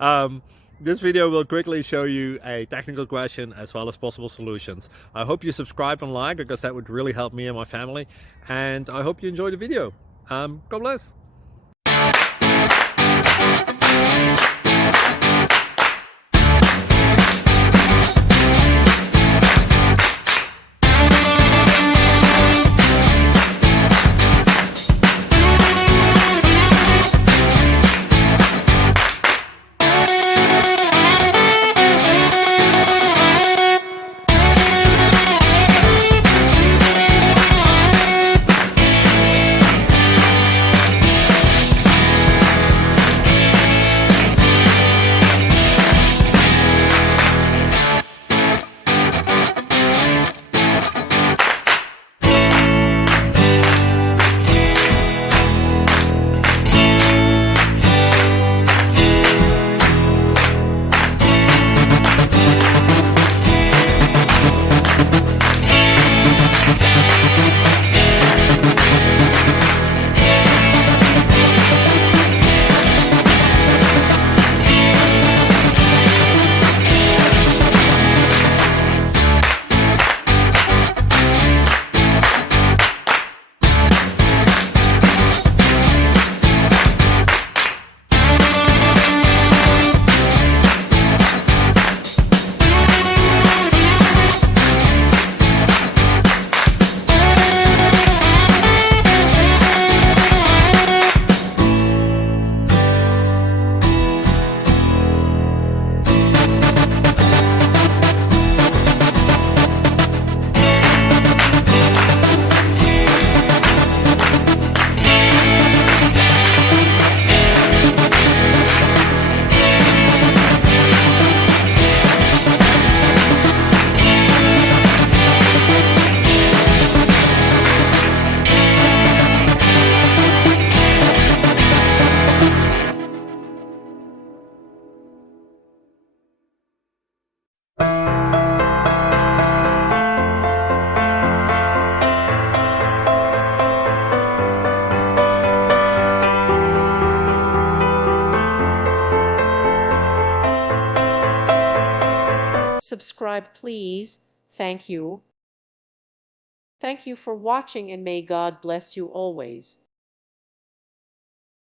um, this video will quickly show you a technical question as well as possible solutions. I hope you subscribe and like, because that would really help me and my family. And I hope you enjoy the video. God bless. Subscribe, please. Thank you. Thank you for watching, and may God bless you always.